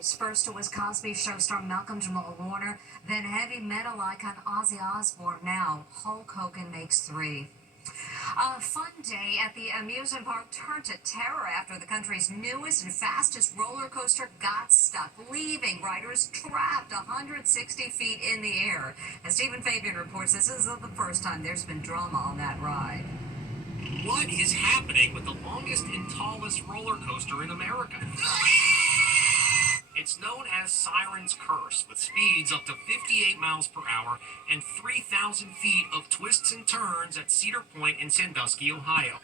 First, it was Cosby Show star Malcolm Jamal Warner, then heavy metal icon Ozzy Osbourne. Now, Hulk Hogan makes three. A fun day at the amusement park turned to terror after the country's newest and fastest roller coaster got stuck, leaving riders trapped 160 feet in the air. As Stephen Fabian reports, this isn't the first time there's been drama on that ride. What is happening with the longest and tallest roller coaster in America? It's known as Siren's Curse, with speeds up to 58 miles per hour and 3,000 feet of twists and turns at Cedar Point in Sandusky, Ohio.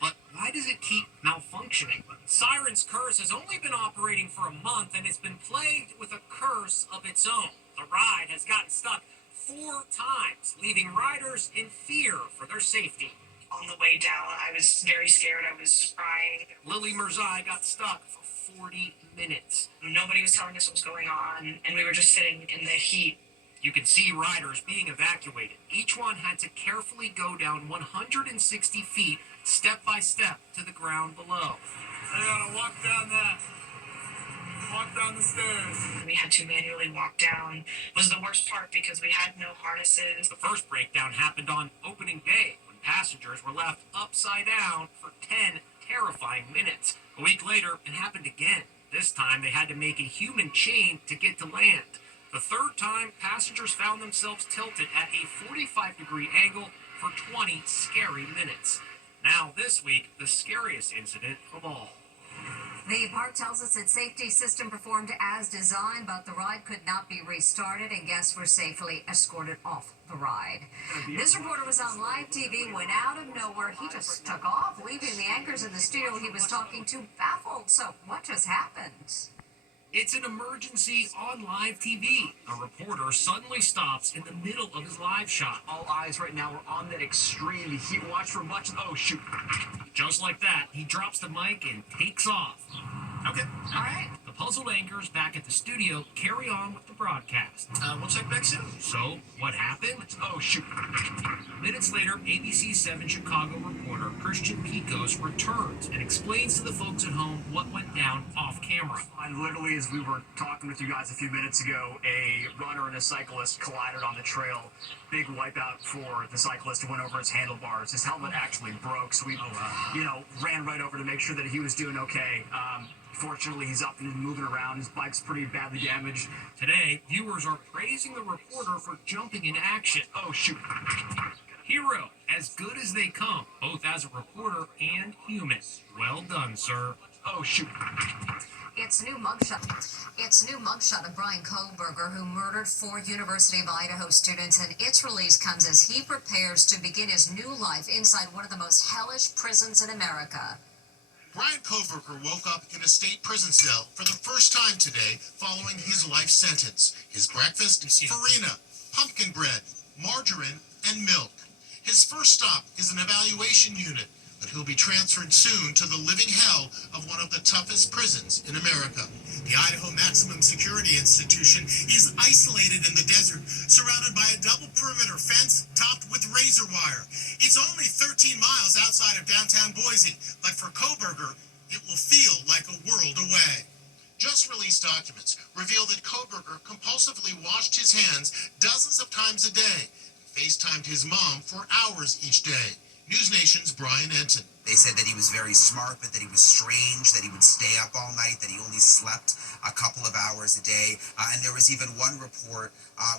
But why does it keep malfunctioning? Siren's Curse has only been operating for a month and has been plagued with a curse of its own. The ride has gotten stuck 4 times, leaving riders in fear for their safety. On the way down, I was very scared. I was crying. Lily Merzai got stuck for 40 minutes. Nobody was telling us what was going on, and we were just sitting in the heat. You can see riders being evacuated. Each one had to carefully go down 160 feet, step by step, to the ground below. I gotta walk down the stairs. We had to manually walk down. It was the worst part because we had no harnesses. The first breakdown happened on opening day, when passengers were left upside down for 10 terrifying minutes. A week later, it happened again. This time, they had to make a human chain to get to land. The third time, passengers found themselves tilted at a 45-degree angle for 20 scary minutes. Now, this week, the scariest incident of all. The park tells us its safety system performed as designed, but the ride could not be restarted and guests were safely escorted off the ride. This reporter was on live TV when out of nowhere he just took off, leaving the anchors in the studio he was talking to baffled. So what just happened? It's an emergency on live TV. A reporter suddenly stops in the middle of his live shot. All eyes right now are on that extreme heat. Watch for much. Oh, shoot. Just like that, he drops the mic and takes off. Okay. All right. The puzzled anchors back at the studio carry on with the broadcast. We'll check back soon. So, what happened? Oh, shoot. Minutes later, ABC 7 Chicago reporter Christian Picos returns and explains to the folks at home what went down off camera. And literally, as we were talking with you guys a few minutes ago, a runner and a cyclist collided on the trail. Big wipeout for the cyclist who went over his handlebars. His helmet actually broke, so we, ran right over to make sure that he was doing okay. Fortunately, he's up and moving around. His bike's pretty badly damaged. Today, viewers are praising the reporter for jumping into action. Oh, shoot. Hero, as good as they come, both as a reporter and human. Well done, sir. Oh, shoot. It's new mugshot of Bryan Kohberger, who murdered 4 University of Idaho students, and its release comes as he prepares to begin his new life inside one of the most hellish prisons in America. Bryan Kohberger woke up in a state prison cell for the first time today following his life sentence. His breakfast, farina, pumpkin bread, margarine, and milk. His first stop is an evaluation unit, but he'll be transferred soon to the living hell of one of the toughest prisons in America. The Idaho Maximum Security Institution is isolated in the desert, surrounded by a double perimeter fence topped with razor wire. It's only 13 miles outside of downtown Boise, but for Kohberger, it will feel like a world away. Just released documents reveal that Kohberger compulsively washed his hands dozens of times a day, and FaceTimed his mom for hours each day. News Nation's Brian Enton. They said that he was very smart, but that he was strange, that he would stay up all night, that he only slept a couple of hours a day. And there was even one report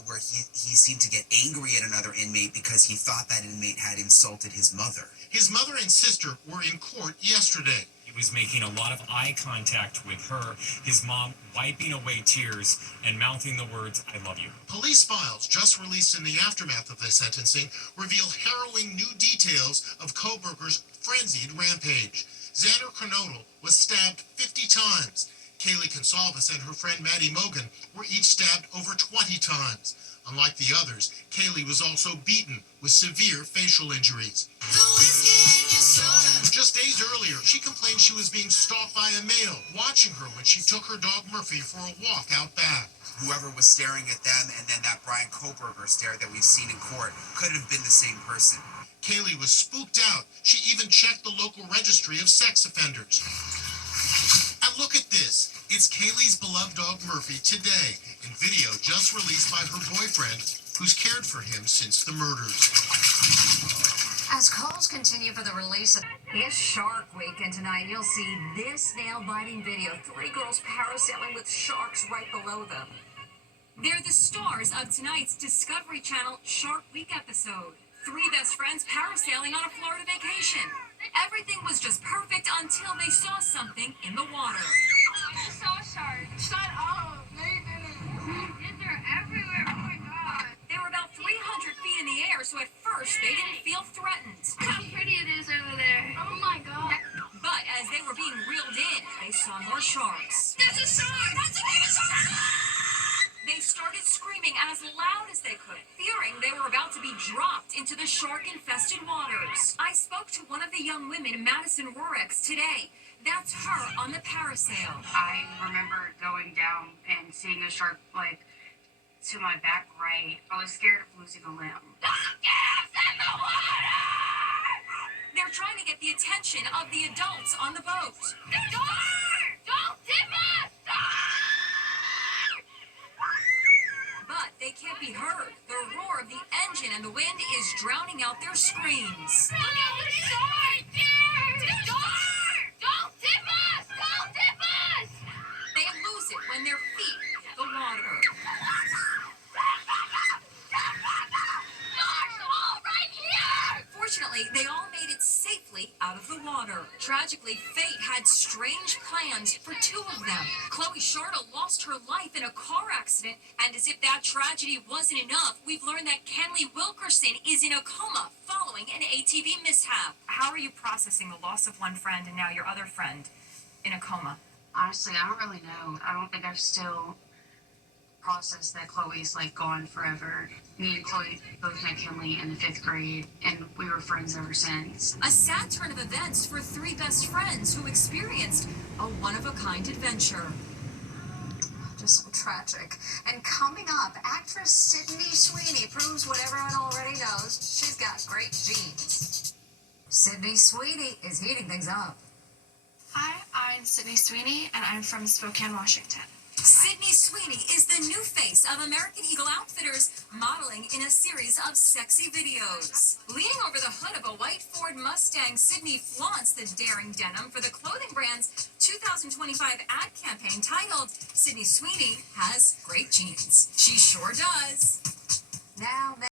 where he seemed to get angry at another inmate because he thought that inmate had insulted his mother. His mother and sister were in court yesterday. He was making a lot of eye contact with her, his mom wiping away tears and mouthing the words, "I love you." Police files just released in the aftermath of the sentencing reveal harrowing new details of Kohberger's frenzied rampage. Xander Kernodle was stabbed 50 times. Kaylee Consalvis and her friend Maddie Mogan were each stabbed over 20 times. Unlike the others, Kaylee was also beaten with severe facial injuries. Just days earlier, she complained she was being stalked by a male watching her when she took her dog Murphy for a walk out back. Whoever was staring at them and then that Bryan Kohberger stare that we've seen in court could have been the same person. Kaylee was spooked out. She even checked the local registry of sex offenders. And look at this. It's Kaylee's beloved dog Murphy today in video just released by her boyfriend, who's cared for him since the murders. As calls continue for the release of It's Shark Week, and tonight you'll see this nail-biting video. 3 girls parasailing with sharks right below them. They're the stars of tonight's Discovery Channel Shark Week episode. 3 best friends parasailing on a Florida vacation. Everything was just perfect until they saw something in the water. I saw sharks. Shut up. They didn't. They're everywhere. Oh my god. They were about 300 feet in the air, so at first they didn't feel threatened. Look how pretty it is over there. Oh my god. But as they were being reeled in, they saw more sharks. That's a shark. That's a big shark. They started screaming as loud as they could, fearing they were about to be dropped into the shark-infested waters. I spoke to one of the young women, Madison Rorex, today. That's her on the parasail. I remember going down and seeing a shark, like, to my back right. I was scared of losing a limb. Don't get us in the water! They're trying to get the attention of the adults on the boat. Don't tip us! But they can't be heard. The roar of the engine and the wind is drowning out their screams. Look at the shark! Don't tip us! Don't tip us! They lose it when their feet hit the water. Sharks all right here! Fortunately, they all made it safely out of the water. Tragically, fate had strange plans for 2 of them. Chloe Sharda lost her life in a car accident, and as if that tragedy wasn't enough, we've learned that Kenley Wilkerson is in a coma following an ATV mishap. How are you processing the loss of one friend and now your other friend in a coma? Honestly, I don't really know. I don't think I've still processed that Chloe's, like, gone forever. Me and Chloe both met Kinley in the 5th grade, and we were friends ever since. A sad turn of events for 3 best friends who experienced a one-of-a-kind adventure. Just so tragic. And coming up, actress Sydney Sweeney proves what everyone already knows. She's got great genes. Sydney Sweeney is heating things up. Hi, I'm Sydney Sweeney, and I'm from Spokane, Washington. Sydney Sweeney is the new face of American Eagle Outfitters, modeling in a series of sexy videos. Leaning over the hood of a white Ford Mustang, Sydney flaunts the daring denim for the clothing brand's 2025 ad campaign titled, Sydney Sweeney Has Great Genes. She sure does. Now,